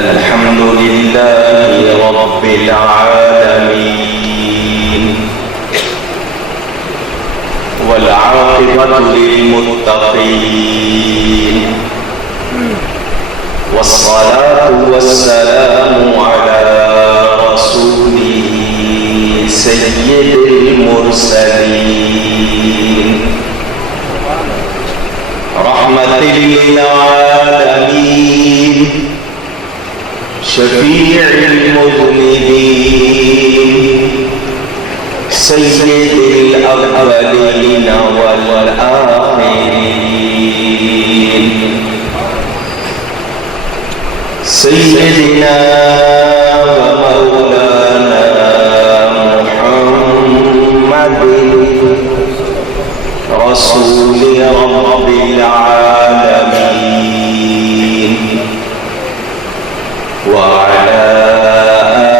الحمد لله رب العالمين والعاقبة للمتقين والصلاة والسلام على رسوله سيد المرسلين رحمة للعالمين شفيع المذنبين سيد الأولين والآخرين سيدنا ومولانا محمد رسول رب العالمين وعلى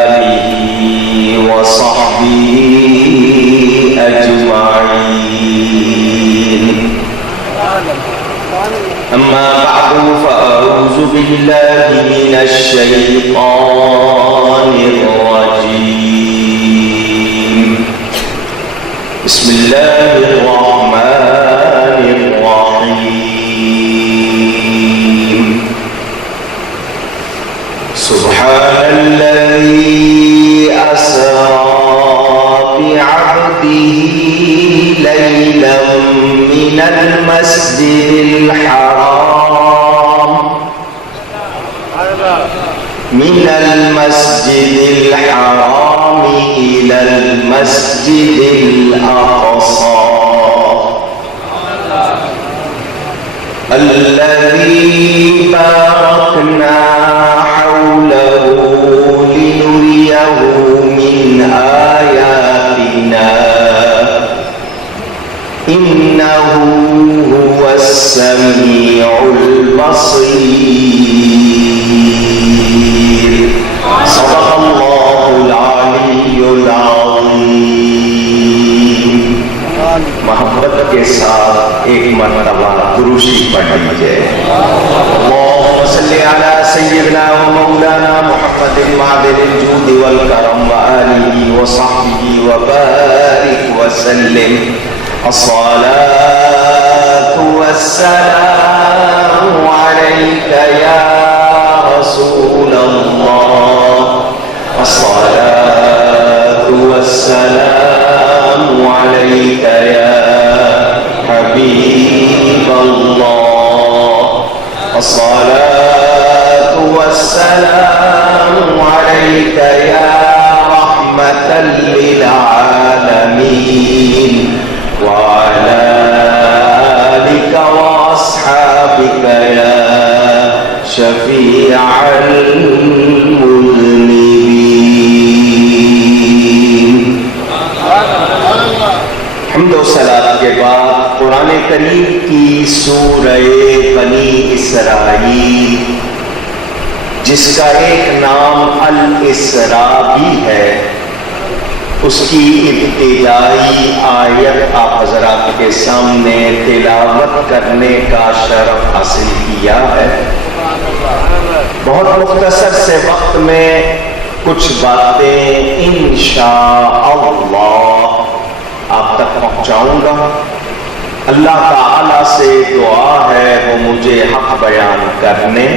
آله وصحبه أجمعين. أما بعد فأعوذ بالله من الشيطان الرجيم. بسم الله الرحمن الرحيم. سبحان الذي أسرى بعبده ليلا من المسجد الحرام إلى المسجد الأقصى الذي باركنا حوله لنريه من آياتنا إنه هو السميع البصير. صدق الله العلي العظيم. محبت کے ساتھ ایک مرتبہ دروشی پڑھ لیجئے. اللهم صل على سيدنا ومولانا محمد معدن الجود والكرم وآله وصحبه وبارك وسلم. الصلاة والسلام عليك يا رسول الله. الصلاة والسلام عليك يا حبيب الله. الصلاة والسلام عليك يا رحمة للعالمين وعلى آلك وأصحابك يا شفيع المذنبين. حمد و صلاۃ کے بعد قرآن کریم کی سورہ بنی اسرائیل جس کا ایک نام الاسراء بھی ہے، اس کی ابتدائی آیت آپ حضرات کے سامنے تلاوت کرنے کا شرف حاصل کیا ہے. بہت مختصر سے وقت میں کچھ باتیں انشاءاللہ آپ تک پہنچاؤں گا. اللہ تعالی سے دعا ہے وہ مجھے حق بیان کرنے،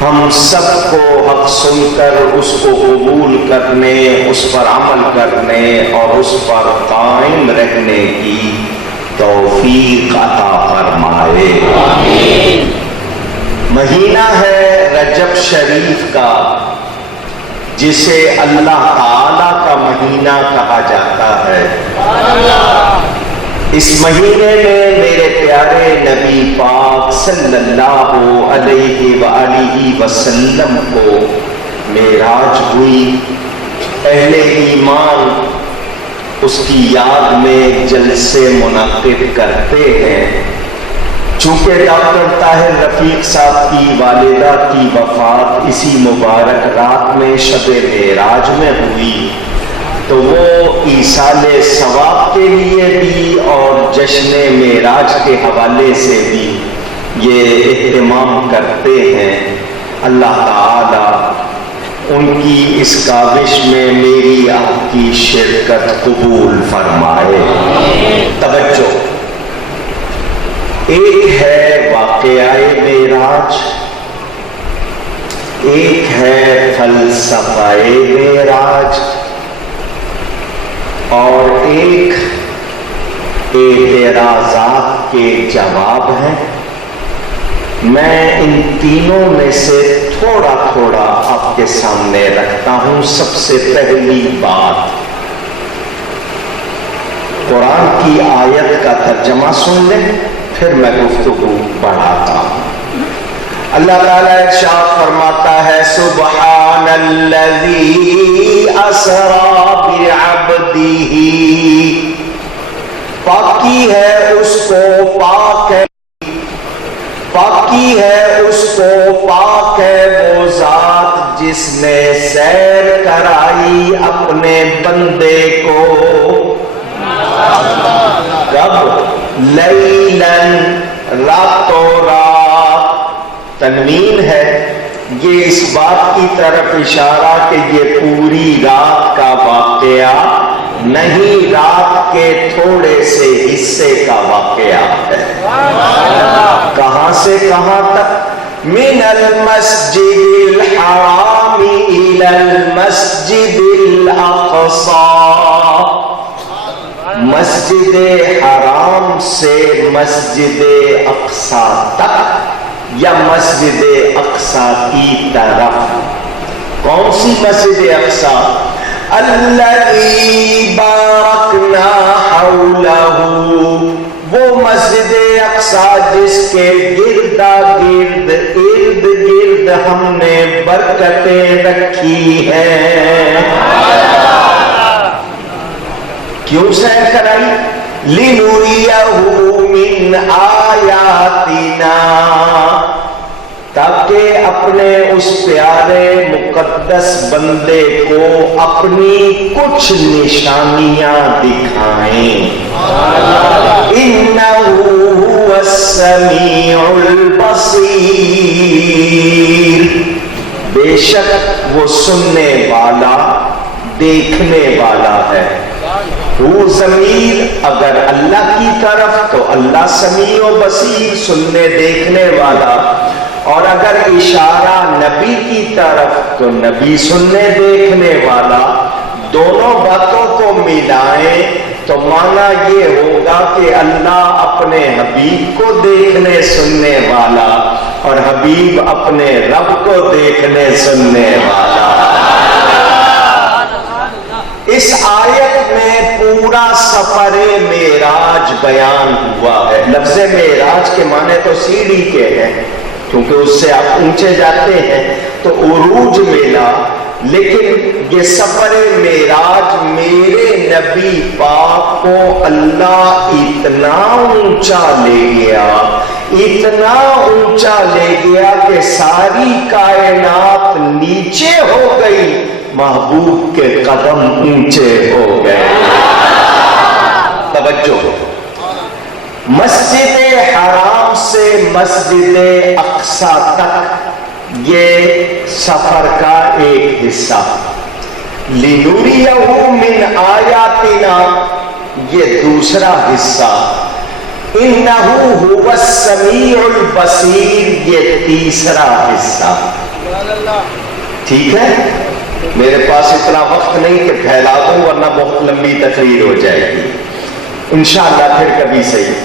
ہم سب کو حق سن کر اس کو قبول کرنے، اس پر عمل کرنے اور اس پر قائم رہنے کی توفیق عطا فرمائے. آمین. مہینہ ہے رجب شریف کا، جسے اللہ تعالی کا مہینہ کہا جاتا ہے. اس مہینے میں میرے پیارے نبی پاک صلی اللہ علیہ وآلہ وسلم کو معراج ہوئی. اہل ایمان اس کی یاد میں جلسے منعقد کرتے ہیں. چونکہ ڈاکٹر طاہر رفیق صاحب کی والدہ کی وفات اسی مبارک رات میں شب معراج میں ہوئی، تو وہ ایصال ثواب کے لیے بھی اور جشن معراج کے حوالے سے بھی یہ اہتمام کرتے ہیں۔ اللہ تعالی ان کی اس کاوش میں میری آپ کی شرکت قبول فرمائے۔ توجہ، ایک ہے واقعہ معراج، ایک ہے فلسفہ معراج، اور ایک اعتراضات کے جواب ہیں۔ میں ان تینوں میں سے تھوڑا تھوڑا آپ کے سامنے رکھتا ہوں۔ سب سے پہلی بات، قرآن کی آیت کا ترجمہ سن لیں، پھر میں گفتگو بڑھاتا ہوں۔ اللہ تعالیٰ ارشاد فرماتا ہے، سبحان الذی اسری بعبدہ، پاکی ہے اس کو، پاک ہے، پاکی ہے اس کو، پاک ہے وہ ذات جس نے سیر کرائی اپنے بندے کو۔ کب؟ لیلاً، راتوں رات۔ تنوین ہے، یہ اس بات کی طرف اشارہ کہ یہ پوری رات کا واقعہ نہیں، رات کے تھوڑے سے حصے کا واقعہ ہے۔ کہاں سے کہاں تک؟ من المسجد الحرام الى المسجد الاقصی، مسجد حرام سے مسجد اقصی تک، یا مسجد اقصی کی طرف۔ کون سی مسجد اقصی؟ الذی بارکنا حولہ، وہ مسجد اقصی جس کے گردا گرد، ارد گرد ہم نے برکتیں رکھی ہیں۔ کیوں سیر کرائی؟ لِنُرِيَهُ مِنْ آیَاتِنَا، تاکہ اپنے اس پیارے مقدس بندے کو اپنی کچھ نشانیاں دکھائیں۔ إِنَّهُ هُوَ السَّمِيعُ الْبَصِيرُ، بے شک وہ سننے والا، دیکھنے والا ہے۔ وہ ضمیر اگر اللہ کی طرف تو اللہ سمیع و بصیر، سننے دیکھنے والا، اور اگر اشارہ نبی کی طرف تو نبی سننے دیکھنے والا، دونوں باتوں کو ملائیں تو معنی یہ ہوگا کہ اللہ اپنے حبیب کو دیکھنے سننے والا اور حبیب اپنے رب کو دیکھنے سننے والا۔ اس آیت میں پورا سفر معراج بیان ہوا ہے۔ لفظ معراج کے معنی تو سیڑھی کے ہیں، کیونکہ اس سے آپ اونچے جاتے ہیں تو عروج ملا، لیکن یہ سفر معراج میرے نبی پاک کو اللہ اتنا اونچا لے گیا، اتنا اونچا لے گیا کہ ساری کائنات نیچے ہو گئی، محبوب کے قدم اونچے ہو گئے۔ توجہ، مسجد حرام سے مسجد اقصی تک یہ سفر کا ایک حصہ، لِنُرِيَهُ مِنْ آیَاتِنَا یہ دوسرا حصہ، إِنَّهُ هُوَ السَّمِيعُ الْبَصِيرُ یہ تیسرا حصہ۔ ٹھیک ہے، میرے پاس اتنا وقت نہیں کہ پھیلا دوں، ورنہ بہت لمبی تقریر ہو جائے گی، انشاءاللہ پھر کبھی صحیح۔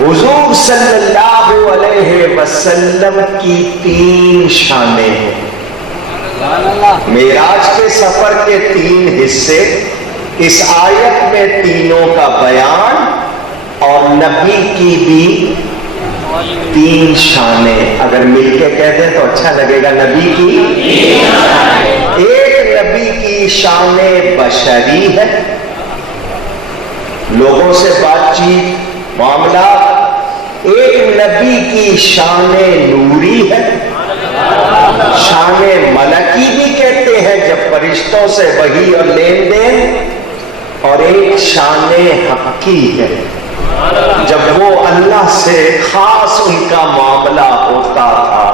حضور صلی اللہ علیہ وسلم کی 3 شانیں ہیں، معراج کے سفر کے 3 حصے، اس آیت میں تینوں کا بیان، اور نبی کی بھی 3 شانیں۔ اگر مل کے کہہ دیں تو اچھا لگے گا، نبی کی ایک نبی کی شان بشری ہے، لوگوں سے بات چیت، معاملات۔ ایک نبی کی شان نوری ہے، شان ملکی بھی کہتے ہیں جب فرشتوں سے وحی اور لین دین، اور ایک شان حقی ہے جب وہ اللہ سے خاص ان کا معاملہ ہوتا تھا۔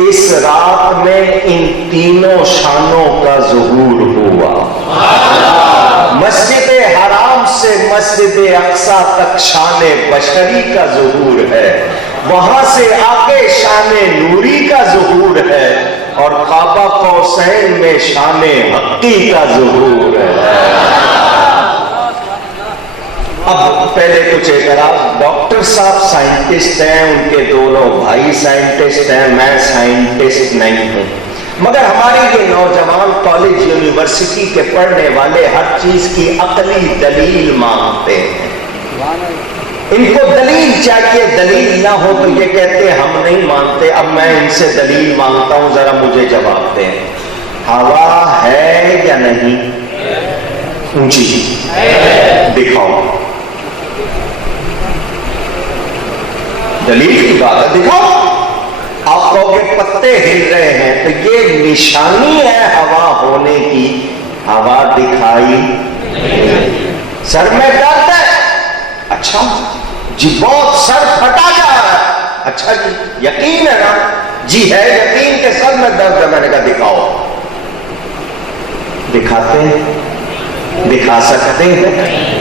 اس رات میں ان تینوں شانوں کا ظہور ہوا۔ مسجد حرام سے مسجد اقصی تک شان بشری کا ظہور ہے، وہاں سے آگے شان نوری کا ظہور ہے، اور کعبہ قوسین میں شان حقی کا ظہور ہے۔ اب پہلے کچھ اعتراض، ڈاکٹر صاحب سائنٹسٹ ہیں، ان کے دونوں بھائی سائنٹسٹ ہیں، میں سائنٹسٹ نہیں ہوں، مگر ہمارے یہ نوجوان کالج یونیورسٹی کے پڑھنے والے ہر چیز کی عقلی دلیل مانگتے ہیں۔ ان کو دلیل چاہیے، دلیل نہ ہو تو یہ کہتے ہیں ہم نہیں مانتے۔ اب میں ان سے دلیل مانگتا ہوں، ذرا مجھے جواب دیں، ہوا ہے یا نہیں؟ اونچی دکھاؤ، دلیل کی بات ہے، دکھاؤ۔ آپ کہو گے پتے ہل رہے ہیں، تو یہ نشانی ہے ہوا ہونے کی، ہوا دکھائی۔ سر میں درد ہے، اچھا جی بہت سر پھٹا جا رہا ہے، اچھا جی یقین ہے نا؟ جی ہے یقین کہ سر میں درد ہے۔ میں نے کہا دکھاؤ، دکھاتے ہیں، دکھا سکتے ہیں؟